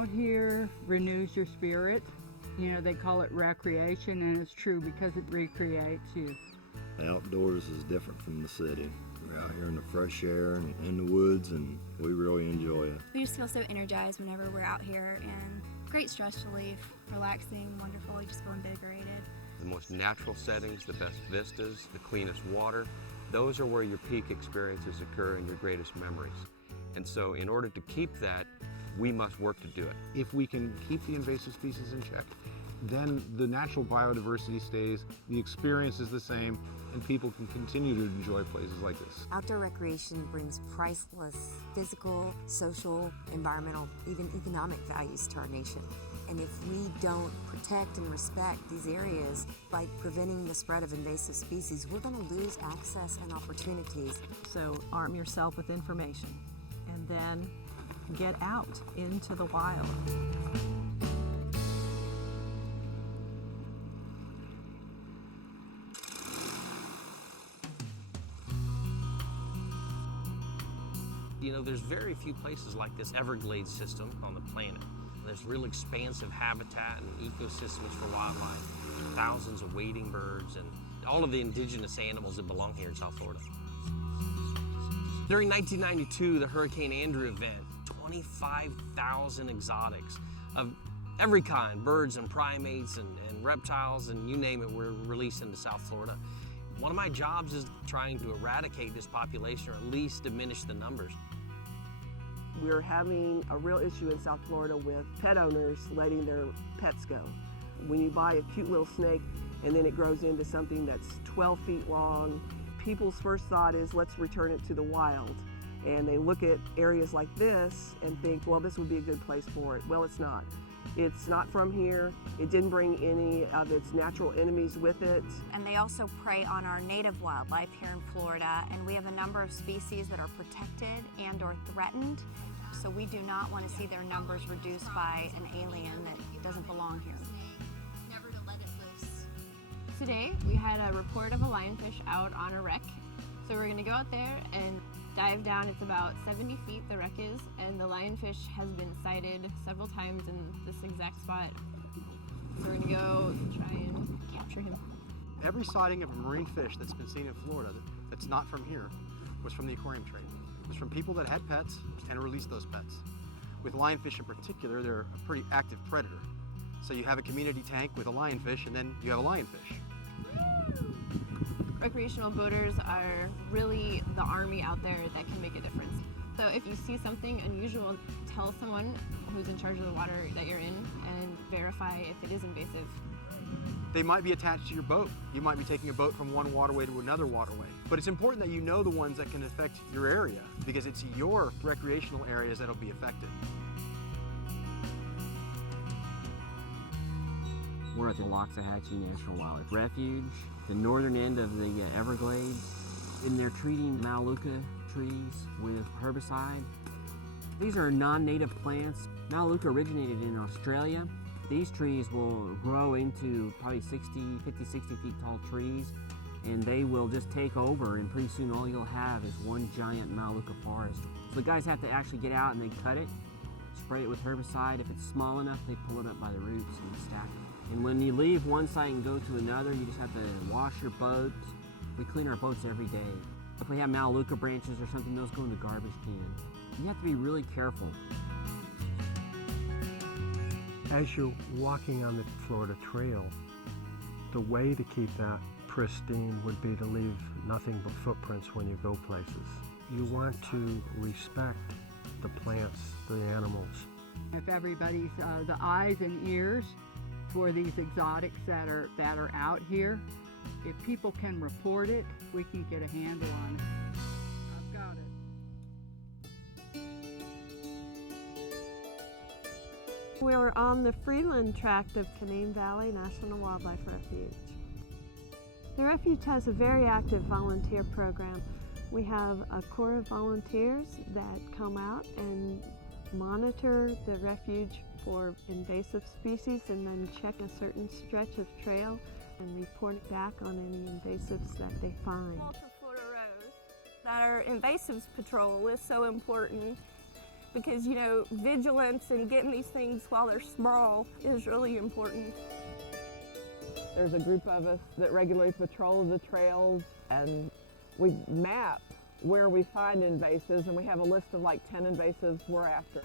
out here renews your spirit. You know, they call it recreation, and it's true because it recreates you. The outdoors is different from the city. We're out here in the fresh air and in the woods, and we really enjoy it. We just feel so energized whenever we're out here, and great stress relief, relaxing, wonderful, you just feel invigorated. The most natural settings, the best vistas, the cleanest water, those are where your peak experiences occur and your greatest memories. And so in order to keep that, we must work to do it. If we can keep the invasive species in check, then the natural biodiversity stays, the experience is the same, and people can continue to enjoy places like this. Outdoor recreation brings priceless physical, social, environmental, even economic values to our nation. And if we don't protect and respect these areas by preventing the spread of invasive species, we're going to lose access and opportunities. So arm yourself with information and then get out into the wild. You know, there's very few places like this Everglades system on the planet. There's real expansive habitat and ecosystems for wildlife, thousands of wading birds, and all of the indigenous animals that belong here in South Florida. During 1992, the Hurricane Andrew event, 25,000 exotics of every kind, birds and primates and reptiles and you name it, were released into South Florida. One of my jobs is trying to eradicate this population or at least diminish the numbers. We're having a real issue in South Florida with pet owners letting their pets go. When you buy a cute little snake and then it grows into something that's 12 feet long, people's first thought is, let's return it to the wild. And they look at areas like this and think, well, this would be a good place for it. Well, it's not. It's not from here. It didn't bring any of its natural enemies with it. And they also prey on our native wildlife here in Florida, and we have a number of species that are protected and or threatened. So we do not want to see their numbers reduced by an alien that doesn't belong here. Never to let it loose. Today we had a report of a lionfish out on a wreck. So we're going to go out there and dive down. It's about 70 feet, the wreck is, and the lionfish has been sighted several times in this exact spot. So we're going to go try and capture him. Every sighting of a marine fish that's been seen in Florida that's not from here was from the aquarium trade. It was from people that had pets and released those pets. With lionfish in particular, they're a pretty active predator. So you have a community tank with a lionfish and then you have a lionfish. Recreational boaters are really the army out there that can make a difference. So if you see something unusual, tell someone who's in charge of the water that you're in and verify if it is invasive. They might be attached to your boat. You might be taking a boat from one waterway to another waterway. But it's important that you know the ones that can affect your area because it's your recreational areas that'll be affected. We're at the Loxahatchee National Wildlife Refuge, the northern end of the Everglades, and they're treating Melaleuca trees with herbicide. These are non-native plants. Melaleuca originated in Australia. These trees will grow into probably 50, 60 feet tall trees, and they will just take over, and pretty soon all you'll have is one giant Melaleuca forest. So the guys have to actually get out and they cut it, spray it with herbicide. If it's small enough, they pull it up by the roots and stack it. And when you leave one site and go to another, you just have to wash your boat. We clean our boats every day. If we have Melaleuca branches or something, those go in the garbage can. You have to be really careful. As you're walking on the Florida Trail, the way to keep that pristine would be to leave nothing but footprints when you go places. You want to respect the plants, the animals. If everybody's the eyes and ears for these exotics that are out here, if people can report it, we can get a handle on it. I've got it. We're on the Freeland tract of Canaan Valley National Wildlife Refuge. The refuge has a very active volunteer program. We have a corps of volunteers that come out and monitor the refuge for invasive species and then check a certain stretch of trail and report back on any invasives that they find. Our invasives patrol is so important. because, you know, vigilance and getting these things while they're small is really important. There's a group of us that regularly patrol the trails, and we map where we find invasives, and we have a list of like 10 invasives we're after.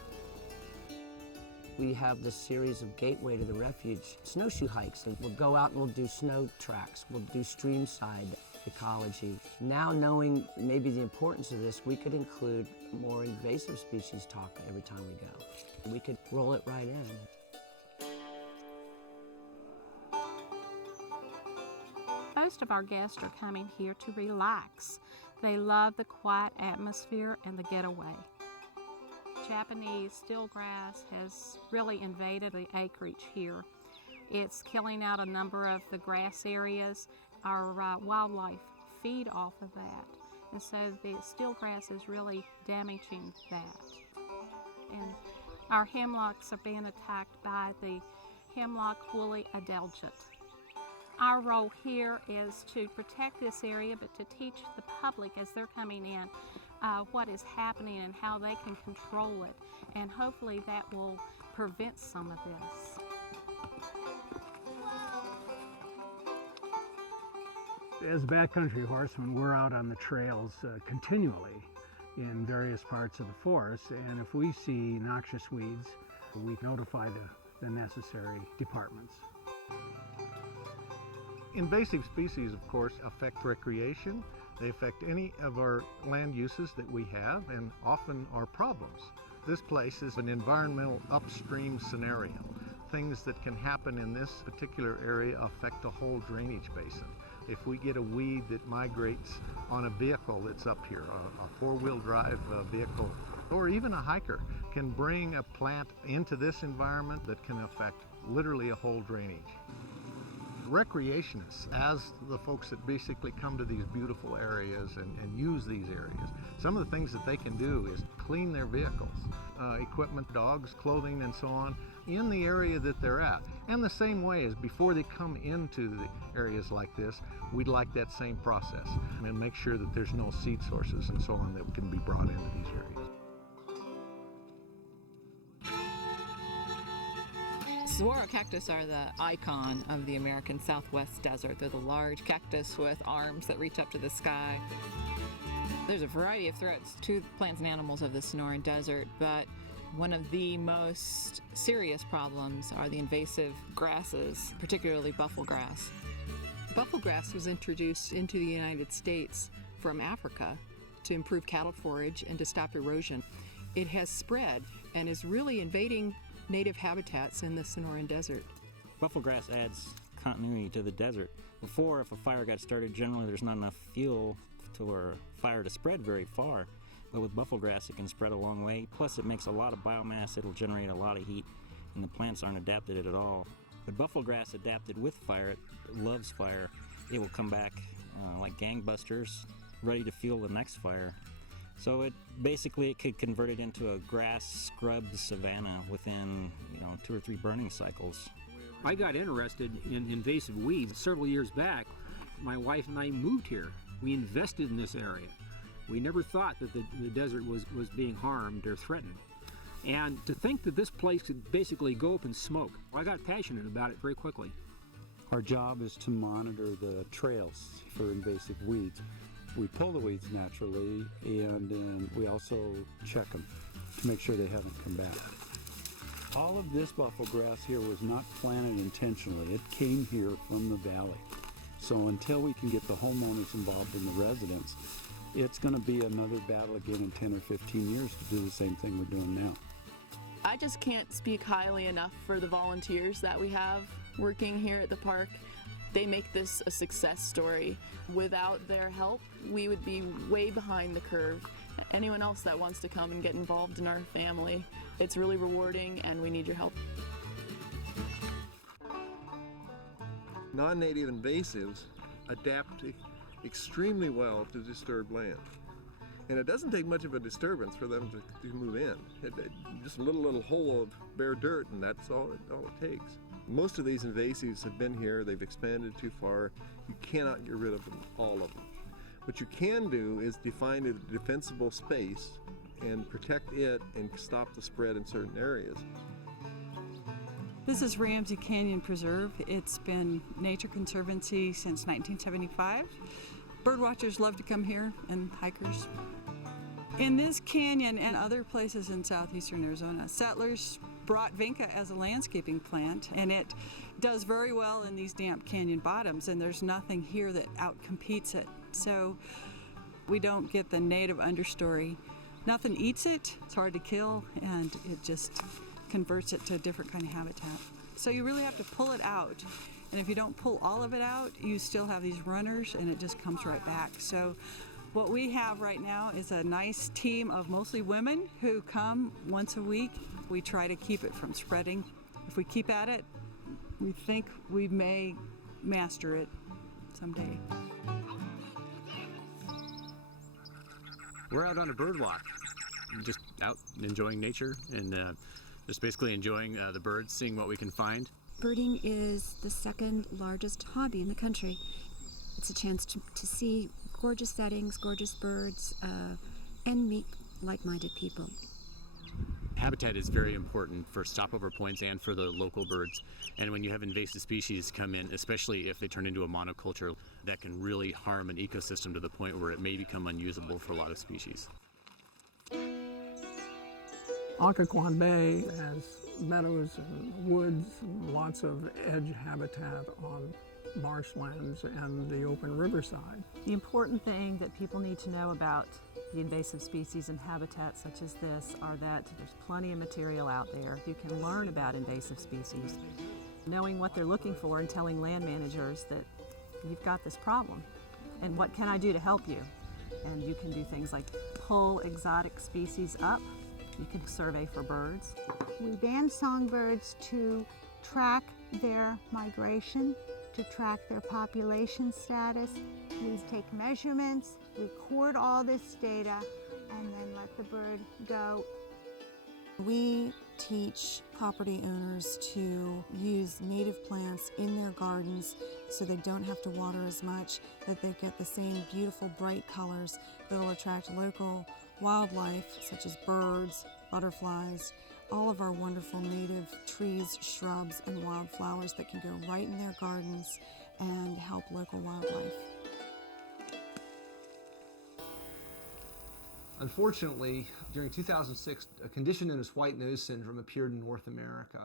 We have this series of gateway to the refuge snowshoe hikes, and we'll go out and we'll do snow tracks, we'll do streamside ecology. Now knowing maybe the importance of this, we could include more invasive species talk every time we go. We could roll it right in. Most of our guests are coming here to relax. They love the quiet atmosphere and the getaway. Japanese steelgrass has really invaded the acreage here. It's killing out a number of the grass areas. Our wildlife feed off of that, and so the steelgrass is really damaging that. And our hemlocks are being attacked by the hemlock woolly adelgid. Our role here is to protect this area, but to teach the public as they're coming in what is happening and how they can control it, and hopefully that will prevent some of this. As backcountry horsemen, we're out on the trails continually in various parts of the forest, and if we see noxious weeds, we notify the necessary departments. Invasive species, of course, affect recreation. They affect any of our land uses that we have, and often are problems. This place is an environmental upstream scenario. Things that can happen in this particular area affect the whole drainage basin. If we get a weed that migrates on a vehicle that's up here, a four-wheel drive vehicle, or even a hiker, can bring a plant into this environment that can affect literally a whole drainage. Recreationists, as the folks that basically come to these beautiful areas and use these areas, some of the things that they can do is clean their vehicles, equipment, dogs, clothing, and so on, in the area that they're at. And the same way as before they come into the areas like this, we'd like that same process and make sure that there's no seed sources and so on that can be brought into these areas. Saguaro cactus are the icon of the American Southwest desert. They're the large cactus with arms that reach up to the sky. There's a variety of threats to plants and animals of the Sonoran Desert, but one of the most serious problems are the invasive grasses, particularly bufflegrass. Bufflegrass was introduced into the United States from Africa to improve cattle forage and to stop erosion. It has spread and is really invading native habitats in the Sonoran Desert. Bufflegrass adds continuity to the desert. Before, if a fire got started, generally there's not enough fuel for a fire to spread very far. But with bufflegrass, it can spread a long way. Plus, it makes a lot of biomass. It'll generate a lot of heat, and the plants aren't adapted at all. But bufflegrass adapted with fire, it loves fire. It will come back like gangbusters, ready to fuel the next fire. So it could convert it into a grass scrubbed savanna within 2 or 3 burning cycles. I got interested in invasive weeds several years back. My wife and I moved here. We invested in this area. We never thought that the desert was being harmed or threatened. And to think that this place could basically go up in smoke, I got passionate about it very quickly. Our job is to monitor the trails for invasive weeds. We pull the weeds naturally, and then we also check them to make sure they haven't come back. All of this bufflegrass here was not planted intentionally. It came here from the valley. So until we can get the homeowners involved and the residents, it's going to be another battle again in 10 or 15 years to do the same thing we're doing now. I just can't speak highly enough for the volunteers that we have working here at the park. They make this a success story. Without their help, we would be way behind the curve. Anyone else that wants to come and get involved in our family, it's really rewarding and we need your help. Non-native invasives adapt extremely well to disturbed land. And it doesn't take much of a disturbance for them to move in. Just a little hole of bare dirt, and that's all it takes. Most of these invasives have been here, they've expanded too far. You cannot get rid of them, all of them. What you can do is define a defensible space and protect it and stop the spread in certain areas. This is Ramsey Canyon Preserve. It's been Nature Conservancy since 1975. Birdwatchers love to come here, and hikers. In this canyon and other places in southeastern Arizona, settlers brought vinca as a landscaping plant, and it does very well in these damp canyon bottoms, and there's nothing here that outcompetes it. So we don't get the native understory. Nothing eats it, it's hard to kill, and it just converts it to a different kind of habitat. So you really have to pull it out. And if you don't pull all of it out, you still have these runners and it just comes right back. So what we have right now is a nice team of mostly women who come once a week. We try to keep it from spreading. If we keep at it, we think we may master it someday. We're out on a bird walk, just out enjoying nature and just basically enjoying the birds, seeing what we can find. Birding is the second largest hobby in the country. It's a chance to see gorgeous settings, gorgeous birds, and meet like-minded people. Habitat is very important for stopover points and for the local birds. And when you have invasive species come in, especially if they turn into a monoculture, that can really harm an ecosystem to the point where it may become unusable for a lot of species. Occoquan Bay has meadows and woods and lots of edge habitat on marshlands and the open riverside. The important thing that people need to know about the invasive species and habitats such as this are that there's plenty of material out there. You can learn about invasive species, knowing what they're looking for and telling land managers that you've got this problem and what can I do to help you. And you can do things like pull exotic species up. You can survey for birds. We ban songbirds to track their migration, to track their population status. We take measurements, record all this data, and then let the bird go. We teach property owners to use native plants in their gardens so they don't have to water as much, that they get the same beautiful bright colors that will attract local wildlife such as birds, butterflies, all of our wonderful native trees, shrubs, and wildflowers that can go right in their gardens and help local wildlife. Unfortunately, during 2006, a condition known as white nose syndrome appeared in North America.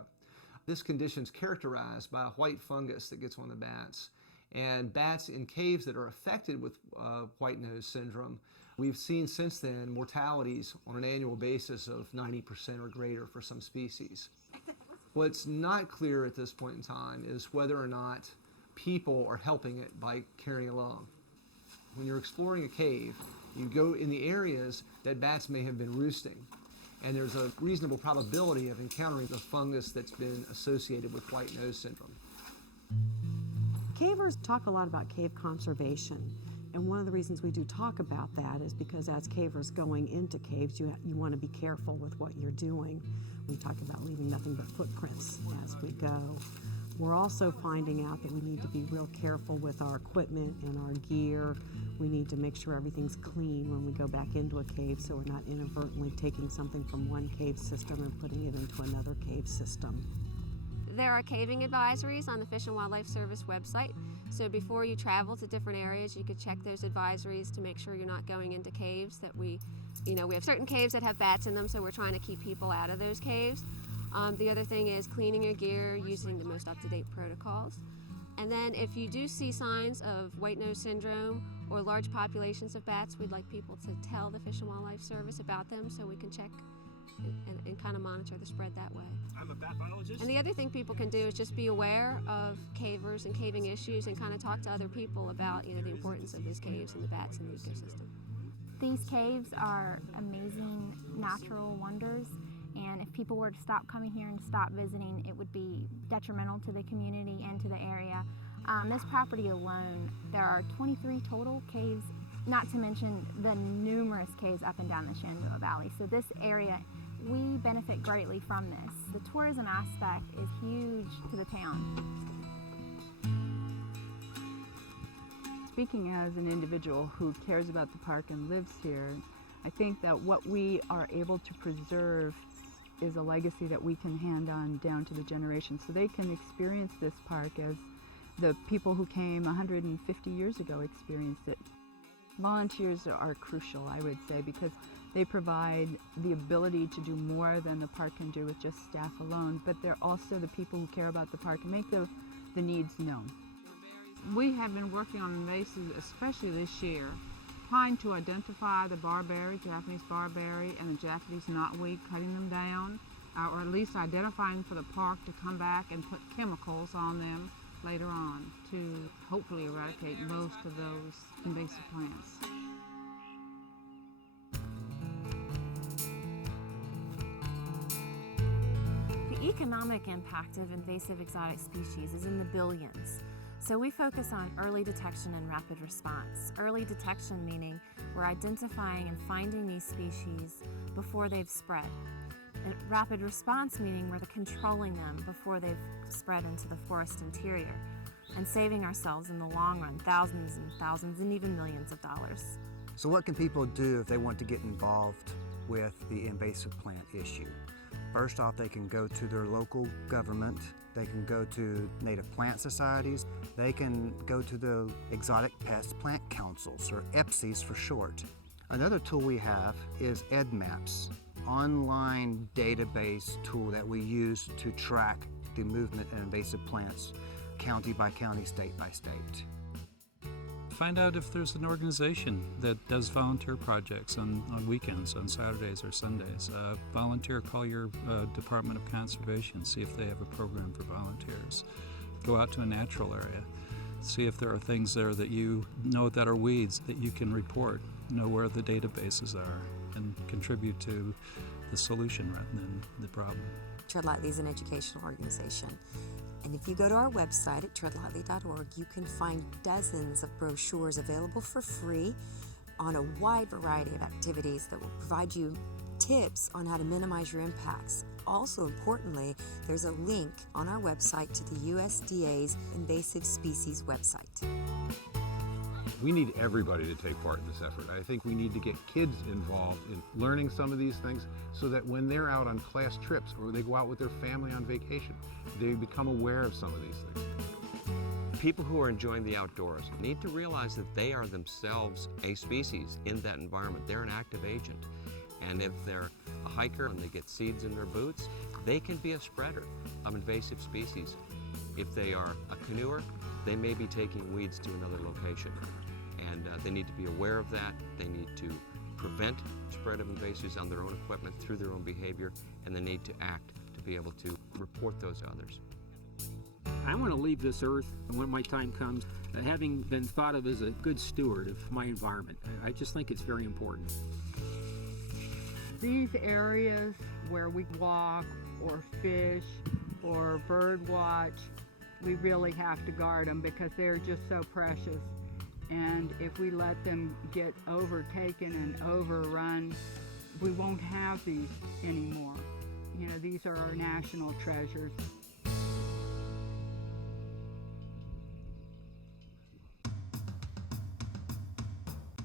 This condition is characterized by a white fungus that gets on the bats. And bats in caves that are affected with white nose syndrome, we've seen since then mortalities on an annual basis of 90% or greater for some species. What's not clear at this point in time is whether or not people are helping it by carrying along. When you're exploring a cave, you go in the areas that bats may have been roosting, and there's a reasonable probability of encountering the fungus that's been associated with white nose syndrome. Cavers talk a lot about cave conservation, and one of the reasons we do talk about that is because as cavers going into caves, you want to be careful with what you're doing. We talk about leaving nothing but footprints as we go. We're also finding out that we need to be real careful with our equipment and our gear. We need to make sure everything's clean when we go back into a cave so we're not inadvertently taking something from one cave system and putting it into another cave system. There are caving advisories on the Fish and Wildlife Service website. So before you travel to different areas, you could check those advisories to make sure you're not going into caves that we have certain caves that have bats in them, so we're trying to keep people out of those caves. The other thing is cleaning your gear using the most up-to-date protocols. And then if you do see signs of white nose syndrome or large populations of bats, we'd like people to tell the Fish and Wildlife Service about them so we can check and kind of monitor the spread that way. I'm a bat biologist. And the other thing people can do is just be aware of cavers and caving issues and kind of talk to other people about the importance of these caves and the bats in the ecosystem. These caves are amazing natural wonders, and if people were to stop coming here and stop visiting, it would be detrimental to the community and to the area. This property alone, there are 23 total caves, not to mention the numerous caves up and down the Shenandoah Valley. So this area, we benefit greatly from this. The tourism aspect is huge to the town. Speaking as an individual who cares about the park and lives here, I think that what we are able to preserve is a legacy that we can hand on down to the generations, so they can experience this park as the people who came 150 years ago experienced it. Volunteers are crucial, I would say, because they provide the ability to do more than the park can do with just staff alone, but they're also the people who care about the park and make the needs known. We have been working on invasives, especially this year, trying to identify the barberry, Japanese barberry, and the Japanese knotweed, cutting them down, or at least identifying for the park to come back and put chemicals on them later on to hopefully eradicate most of those invasive plants. The economic impact of invasive exotic species is in the billions. So we focus on early detection and rapid response. Early detection meaning we're identifying and finding these species before they've spread. And rapid response meaning we're controlling them before they've spread into the forest interior and saving ourselves in the long run thousands and even millions of dollars. So what can people do if they want to get involved with the invasive plant issue? First off, they can go to their local government, they can go to native plant societies, they can go to the exotic pest plant councils, or EPSIs for short. Another tool we have is EdMaps, online database tool that we use to track the movement of invasive plants, county by county, state by state. Find out if there's an organization that does volunteer projects on weekends, on Saturdays or Sundays. Volunteer, call your Department of Conservation, see if they have a program for volunteers. Go out to a natural area, see if there are things there that you know that are weeds that you can report, know where the databases are, and contribute to the solution rather than the problem. Tread Lightly is an educational organization. And if you go to our website at treadlightly.org, you can find dozens of brochures available for free on a wide variety of activities that will provide you tips on how to minimize your impacts. Also importantly, there's a link on our website to the USDA's invasive species website. We need everybody to take part in this effort. I think we need to get kids involved in learning some of these things so that when they're out on class trips or they go out with their family on vacation, they become aware of some of these things. People who are enjoying the outdoors need to realize that they are themselves a species in that environment. They're an active agent. And if they're a hiker and they get seeds in their boots, they can be a spreader of invasive species. If they are a canoer, they may be taking weeds to another location. And they need to be aware of that. They need to prevent spread of invasives on their own equipment through their own behavior, and they need to act to be able to report those to others. I want to leave this earth when my time comes, having been thought of as a good steward of my environment. I just think it's very important. These areas where we walk or fish or bird watch, we really have to guard them because they're just so precious. And if we let them get overtaken and overrun, we won't have these anymore. You know, these are our national treasures.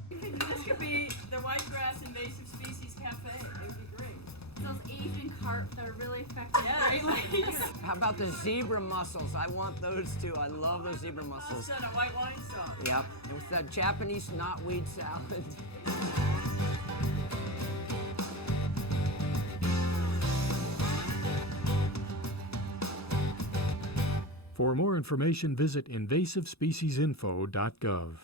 This could be the Whitegrass Invasive Species Cafe. It would be great. Those Asian carp that are really effective. Great Lakes. How about the zebra mussels? I want those too. I love those zebra mussels. Instead of white wine sauce. Yep, and with that Japanese knotweed salad. For more information, visit invasivespeciesinfo.gov.